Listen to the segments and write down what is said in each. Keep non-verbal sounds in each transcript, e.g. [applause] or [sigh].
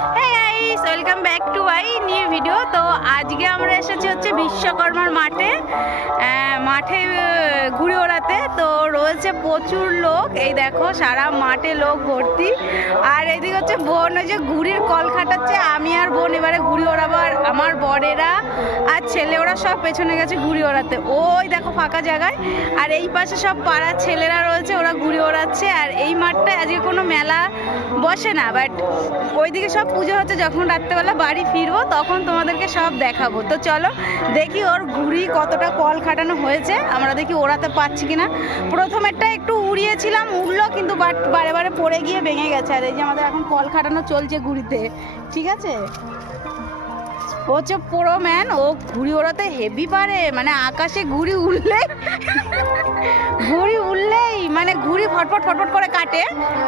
Hey guys! Guys welcome back to I new video তো আজকে আমরা এসেছি হচ্ছে বিশ্বকর্মার মাঠে মাঠে ঘুরে ওড়াতে তো রয়েছে প্রচুর লোক। এই দেখো, সারা মাঠে লোক ভর্তি। আর এদিকে হচ্ছে বোন, ওই যে ঘুড়ির কল খাটাচ্ছে। আমি আর বোন এবারে ঘুড়ি ওড়াবো, আর আমার বরেরা আর ছেলে ওরা সব পেছনে গেছে ঘুড়ি ওড়াতে। ওই দেখো ফাঁকা জায়গায়। আর এই পাশে সব পাড়ার ছেলেরা রয়েছে, ওরা ঘুড়ি ওড়াচ্ছে। আর এই মাঠটায় আজকে কোনো মেলা বসে না বাট ওইদিকে সব পুজো হচ্ছে যখন রাত্রেবেলা বাড়ি ফিরবো, তখন তোমাদেরকে সব দেখাবো। তো চলো, দেখি ওর ঘুড়ি কতটা কল খাটানো হয়েছে। আমরা দেখি ওড়াতে পারছি কিনা। প্রথমেরটা একটু উড়িয়েছিলাম, উড়লো, কিন্তু বাট বারে বারে পড়ে গিয়ে ভেঙে গেছে। আর এই যে আমাদের এখন কল খাটানো চলছে ঘুড়িতে, ঠিক আছে? ও হচ্ছে পুরো ম্যান ও ঘুড়ি ওড়াতে হেভি পারে। মানে আকাশে ঘুড়ি উড়লে ঘুড়ি উড়লেই মানে ঘুড়ি ফটফট ফটফট করে কাটে।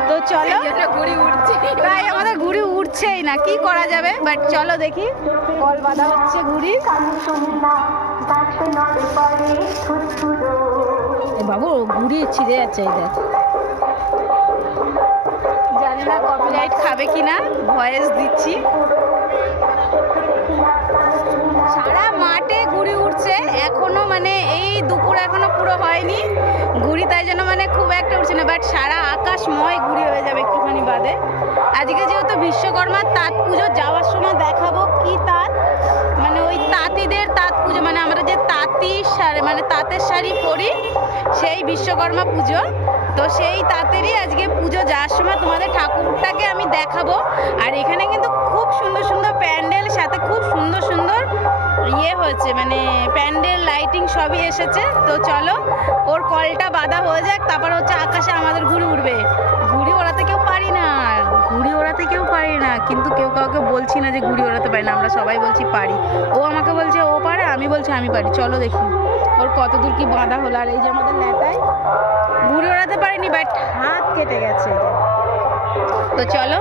তো চলো ঘুড়ি উঠছে তাই আমাদের ঘুড়ি উঠছেই না কি করা যাবে? বাট চলো দেখি কল বাঁধা হচ্ছে ঘুড়ি। বাবু ঘুড়ি ছিঁড়ে যাচ্ছে এই দেখ। জানি না কপিরাইট খাবে কিনা ভয়েস দিচ্ছি। মাঠে ঘুড়ি উঠছে। এখনও মানে এই দুপুর এখনও পুরো হয়নি। ঘুড়ি তাই জন্য মানে খুব একটা উঠছে না বাট সারা আকাশময় ঘুড়ি হয়ে যাবে একটুখানি বাদে। আজকে যেহেতু বিশ্বকর্মার তাঁত পুজো, যাওয়ার সময় দেখাবো কি তাঁত। মানে ওই তাঁতিদের তাঁত পুজো মানে আমরা যে তাঁতি শাড়ি মানে তাঁতের শাড়ি পরি, সেই বিশ্বকর্মা পুজো। তো সেই তাঁতেরই আজকে পুজো যাওয়ার সময় তোমাদের ঠাকুরটাকে আমি দেখাবো। আর এখানে কিন্তু খুব সুন্দর সুন্দর প্যান্ডেল, সাথে খুব সুন্দর সুন্দর ইয়ে হয়েছে মানে প্যান্ডেল লাইটিং সবই এসেছে। তো চলো, ওর কলটা বাঁধা হয়ে যাক, তারপর হচ্ছে আকাশে আমাদের ঘুড়ি উঠবে ঘুড়ি ওড়াতে কেউ পারি না। ঘুড়ি ওড়াতে কেউ পারি না, কিন্তু কেউ কাউকে বলছি না যে ঘুড়ি ওড়াতে পারি না, আমরা সবাই বলছি পারি। ও আমাকে বলছে, ও পারে, আমি বলছি, আমি পারি। চলো দেখি, ওর কত দূর কি বাঁধা হলো, আর এই যে আমাদের নেতায় ঘুড়ি ওড়াতে পারিনি বাট হাত কেটে গেছে। তো চলো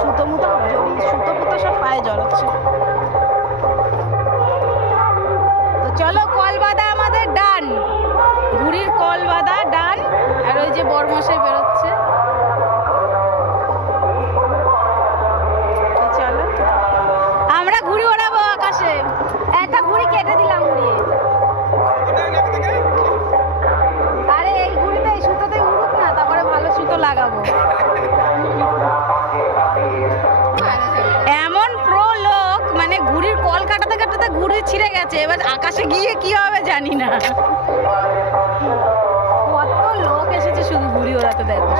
সুতো মুতো সব পায়ে জড়াচ্ছে চলো কল বাঁধা আমাদের ডান। ঘুড়ির কল বাঁধা ডান, আর ওই যে বরমশাই বেরোচ্ছে। ঘুড়ি ছিঁড়ে গেছে, এবার আকাশে গিয়ে কি হবে জানি না। কত লোক এসেছে শুধু ঘুড়ি ওড়াতে দেখো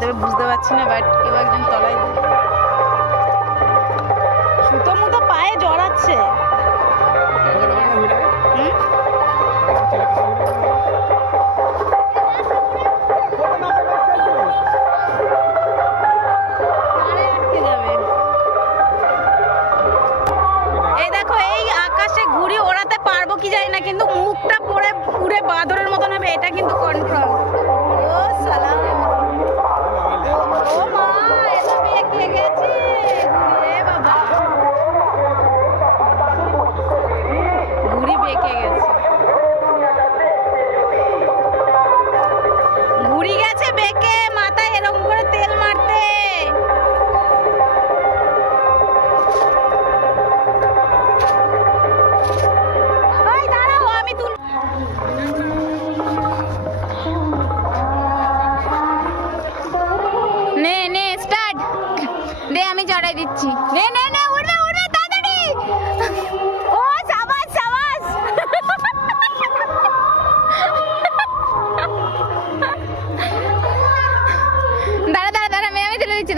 দেবে বুঝতে পারছি না বাট কেউ একজন তলায়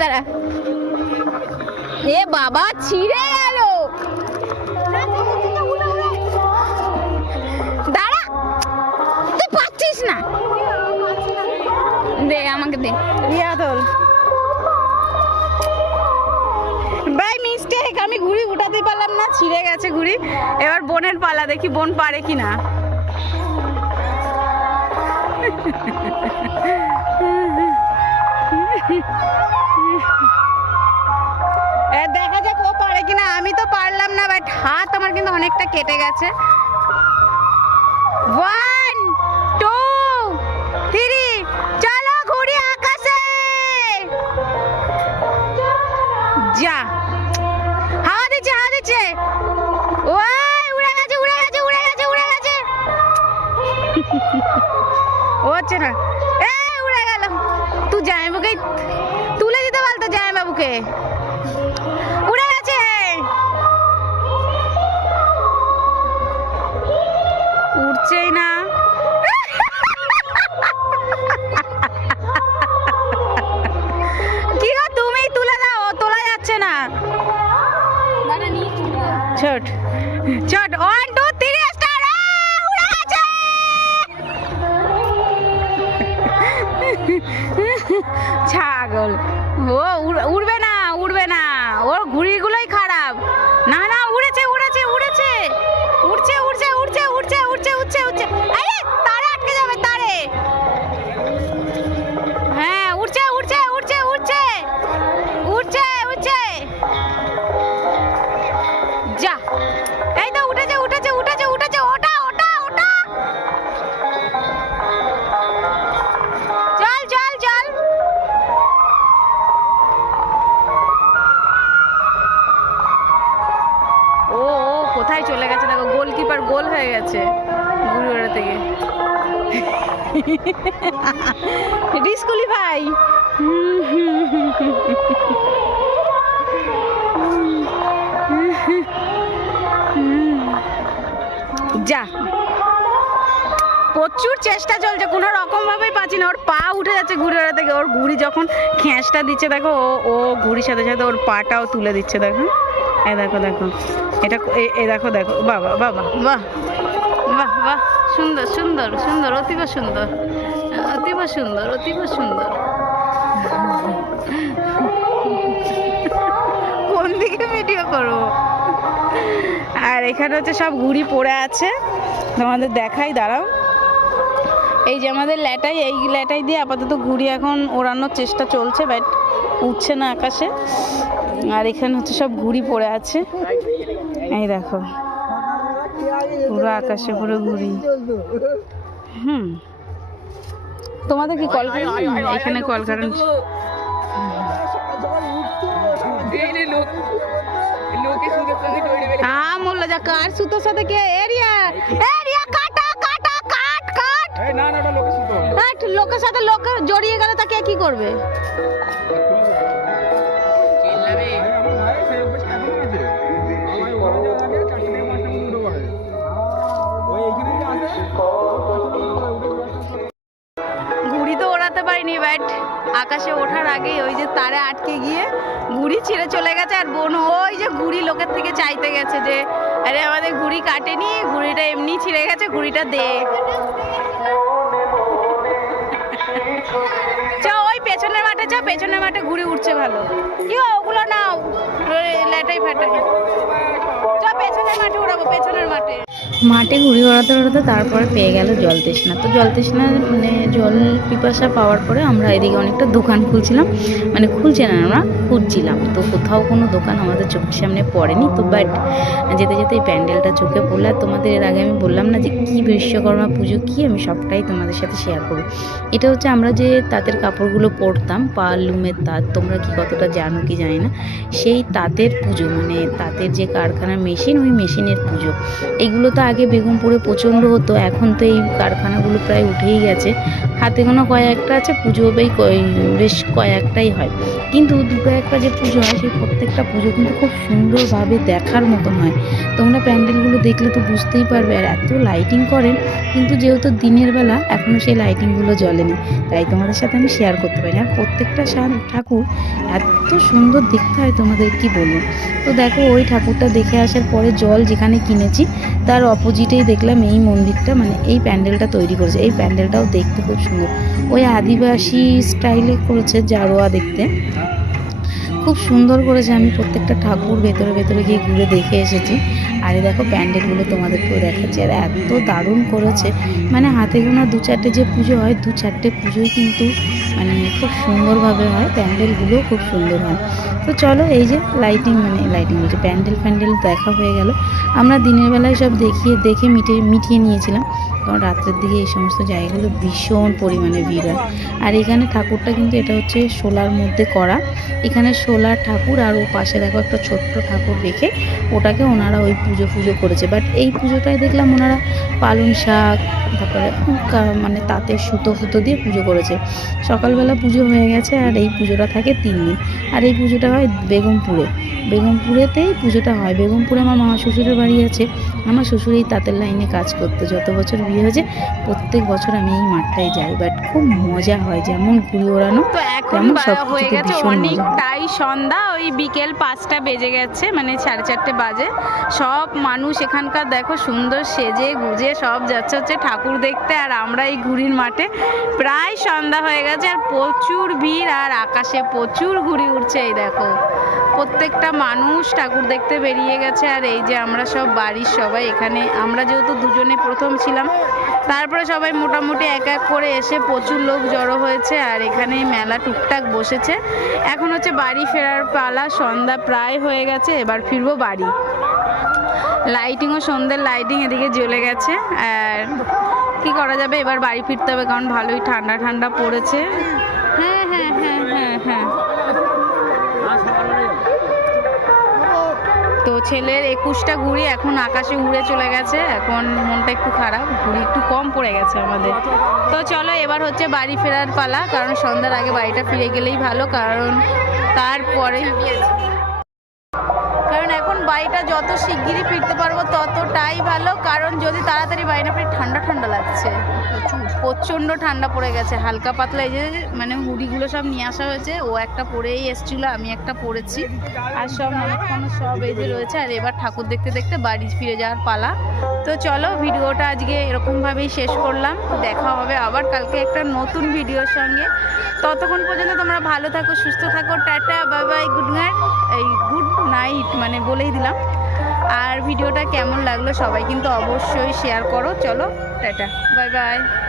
দাঁড়া। হে বাবা, ছিঁড়ে গেল। দাঁড়া, তুই পাচ্ছিস না। দে, আমাকে দে। রিয়া তোল বাই মিস্টেক আমি ঘুরি উঠাতে পারলাম না, ছিঁড়ে গেছে ঘুড়ি। এবার বোনের পালা, দেখি বোন পারে কি না দেখা যাক ও পারে কিনা। আমি তো পারলাম না বাট হাত আমার কিন্তু অনেকটা কেটে গেছে। ওয়ান টু থ্রি চলো ঘুড়ি আকাশে। যা। হাওয়া দিচ্ছে হাওয়া দিচ্ছে। ওই, উড়ে গেছে উড়ে গেছে উড়ে গেছে উড়ে গেছে। হচ্ছে না। ছোট ছোট [laughs] ডিসকুলি ভাই [laughs] যা। প্রচুর চেষ্টা চলছে, কোনো রকম ভাবেই পাচ্ছি না। ওর পা উঠে যাচ্ছে ঘুরে থেকে। ওর ঘুড়ি যখন খেঁচটা দিচ্ছে, দেখো, ও ও ঘুড়ির সাথে সাথে ওর পাটাও তুলে দিচ্ছে, দেখো। এ দেখো দেখো। এটা, এ দেখো দেখো। বাবা বাবা বাহ বাহ বাহ। সুন্দর সুন্দর সুন্দর, অতীব সুন্দর। অতীব সুন্দর অতীব সুন্দর। কোন দিকে ভিডিও করব? আর এখানে হচ্ছে সব ঘুড়ি পড়ে আছে। তোমাদের দেখাই, দাঁড়াও। এই যে আমাদের ল্যাটাই, এই ল্যাটাই দিয়ে আপাতত ঘুড়ি এখন ওড়ানোর চেষ্টা চলছে, বাট উঠছে না আকাশে। আর এখানে হচ্ছে সব ঘুড়ি পড়ে আছে। এই দেখো। পুরো আকাশে পুরো ঘুড়ি হুম তোমাদের কি কল এখানে কল কারেন্ট হ্যাঁ মোল্লা যা কার সুতোর সাথে কে এরিয়া এরিয়া কাটা কাটা কাট কাট না না লোকের সুতো লোকের সাথে লোক জড়িয়ে গেলে তাকে কি করবে আকাশে ওঠার আগেই ওই যে তারে আটকে গিয়ে ঘুড়ি ছিঁড়ে চলে গেছে, আর বোন ওই যে ঘুড়ি লোকের থেকে চাইতে গেছে যে, আরে আমাদের ঘুড়ি কাটেনি ঘুড়িটা এমনি ছিঁড়ে গেছে ঘুড়িটা দে। চ ওই পেছনের মাঠে, যা, পেছনের মাঠে ঘুড়ি উঠছে ভালো। কি ওগুলো নাও। ওই ল্যাটাই ফ্যাটাই চ পেছনের মাঠে উড়াবো, পেছনের মাঠে। মাঠে ঘুরে ওড়াতে ওড়াতে তারপরে পেয়ে গেল জল তৃষ্ণা তো জল তৃষ্ণা মানে জল পিপাসা পাওয়ার পরে আমরা এদিকে অনেকটা দোকান খুলছিলাম। মানে খুলছে না আমরা, খুঁজছিলাম। তো কোথাও কোনো দোকান আমাদের চোখের সামনে পড়েনি। তো বাট যেতে যেতে এই প্যান্ডেলটা চোখে পড়লে। আর তোমাদের এর আগে আমি বললাম না যে কী বিশ্বকর্মা পুজো, কী আমি সবটাই তোমাদের সাথে শেয়ার করব। এটা হচ্ছে আমরা যে তাঁতের কাপড়গুলো পরতাম পা লুমের তাঁত, তোমরা কি কতটা জানো কি জানি না, সেই তাঁতের পুজো মানে তাঁতের যে কারখানার মেশিন ওই মেশিনের পুজো। এইগুলো তো আগে বেগমপুরে প্রচণ্ড হতো এখন তো এই কারখানাগুলো প্রায় উঠেই গেছে। হাতে গোনা কয়েকটা আছে, পুজো বেই বেশ কয়েকটাই হয়। কিন্তু দুটো একটা যে পুজো হয়, সেই প্রত্যেকটা পুজো কিন্তু খুব সুন্দরভাবে দেখার মতন হয়। তোমরা প্যান্ডেলগুলো দেখলে তো বুঝতেই পারবে, আর এত লাইটিং করেন কিন্তু যেহেতু দিনের বেলা এখনও সেই লাইটিংগুলো জ্বলেনি তাই তোমাদের সাথে আমি শেয়ার করতে পারি আর প্রত্যেকটা ঠাকুর এত সুন্দর দেখতে হয় তোমাদের কি বলব? তো দেখো, ওই ঠাকুরটা দেখে আসার পরে জল যেখানে কিনেছি, তার অপোজিটেই দেখলাম এই মন্দিরটা মানে এই প্যান্ডেলটা তৈরি করেছে। এই প্যান্ডেলটাও দেখতে খুব সুন্দর। ওই আদিবাসী স্টাইলে করেছে জারোয়া দেখতে। খুব সুন্দর করেছে। আমি প্রত্যেকটা ঠাকুর ভেতরে ভেতরে গিয়ে ঘুরে দেখে এসেছি। আর দেখো প্যান্ডেলগুলো তোমাদেরকেও দেখাচ্ছি। আর এত দারুণ করেছে। মানে হাতে গোনা দু চারটে যে পুজো হয়, দু চারটে পুজোই কিন্তু মানে খুব সুন্দরভাবে হয়। প্যান্ডেলগুলোও খুব সুন্দর হয়। তো চলো এই যে লাইটিং মানে লাইটিং বলছে, প্যান্ডেল ফ্যান্ডেল দেখা হয়ে গেল। আমরা দিনের বেলায় সব দেখিয়ে, দেখে মিটিয়ে মিটিয়ে নিয়েছিলাম। কারণ রাত্রের দিকে এই সমস্ত জায়গাগুলো ভীষণ পরিমাণে ভিড় হয়। আর এখানে ঠাকুরটা কিন্তু এটা হচ্ছে শোলার মধ্যে করা। এখানে শোলার ঠাকুর আর ও পাশে দেখো একটা ছোট্ট ঠাকুর রেখে ওটাকে ওনারা ওই পুজো পুজো করেছে। বাট এই পুজোটায় দেখলাম ওনারা পালং শাক, তারপরে মানে তাঁতের সুতো ফুতো দিয়ে পুজো করেছে। সকালবেলা পুজো হয়ে গেছে আর এই পুজোটা থাকে তিন দিন। আর এই পুজোটা হয় বেগমপুরে। বেগমপুরেতেই পুজোটা হয়। বেগমপুরে আমার মা শ্বশুরের বাড়ি আছে। আমার শ্বশুর এই তাঁতের লাইনে কাজ করতো। যত বছর বিয়ে হয়েছে প্রত্যেক বছর আমি এই মাঠটায় যাই বাট খুব মজা হয় যেমন ঘুরে ওড়ানো এখন তেমন বা- সবকিছুতে হয়ে গেছে অনেকটাই সন্ধ্যা ওই বিকেল পাঁচটা বেজে গেছে মানে সাড়ে চারটে বাজে সব মানুষ এখানকার দেখো সুন্দর সেজে গুজে সব যাচ্ছে হচ্ছে ঠাকুর দেখতে আর আমরা এই ঘুড়ির মাঠে প্রায় সন্ধ্যা হয়ে গেছে আর প্রচুর ভিড় আর আকাশে প্রচুর ঘুড়ি উঠছে এই দেখো। প্রত্যেকটা মানুষ ঠাকুর দেখতে বেরিয়ে গেছে আর এই যে আমরা সব বাড়ির সবাই এখানে, আমরা যেহেতু দুজনে প্রথম ছিলাম, তারপরে সবাই মোটামুটি এক এক করে এসে প্রচুর লোক জড়ো হয়েছে আর এখানে মেলা টুকটাক বসেছে। এখন হচ্ছে বাড়ি ফেরার পালা, সন্ধ্যা প্রায় হয়ে গেছে, এবার ফিরবো বাড়ি। লাইটিংও সন্ধ্যের লাইটিং এদিকে জ্বলে গেছে আর কি করা যাবে, এবার বাড়ি ফিরতে হবে কারণ ভালোই ঠান্ডা ঠান্ডা পড়েছে। হ্যাঁ হ্যাঁ হ্যাঁ হ্যাঁ হ্যাঁ। তো ছেলের একুশটা ঘুড়ি এখন আকাশে উড়ে চলে গেছে। এখন মনটা একটু খারাপ, ঘুড়ি একটু কম পড়ে গেছে আমাদের। তো চলো এবার হচ্ছে বাড়ি ফেরার পালা, কারণ সন্ধ্যার আগে বাড়িটা ফিরে গেলেই ভালো, কারণ তারপরে কারণ এখন বাড়িটা যত শিগগিরই ফিরতে পারব ততটাই ভালো, কারণ যদি তাড়াতাড়ি বাড়িটা ফিরে, ঠান্ডা ঠান্ডা লাগছে। প্রচণ্ড ঠান্ডা পড়ে গেছে, হালকা পাতলা এই যে মানে হুডিগুলো সব নিয়ে আসা হয়েছে, ও একটা পরেই এসেছিল, আমি একটা পরেছি, আর সব অনেকক্ষণ সব এই যে রয়েছে, আর এবার ঠাকুর দেখতে দেখতে বাড়ি ফিরে যাওয়ার পালা। তো চলো, ভিডিওটা আজকে এরকমভাবেই শেষ করলাম, দেখা হবে আবার কালকে একটা নতুন ভিডিওর সঙ্গে। ততক্ষণ পর্যন্ত তোমরা ভালো থাকো, সুস্থ থাকো, tata, bye bye, good night, এই গুড নাইট মানে বলেই দিলাম। আর ভিডিওটা কেমন লাগল সবাই কিন্তু অবশ্যই শেয়ার করো। চলো, টাটা, বাই বাই।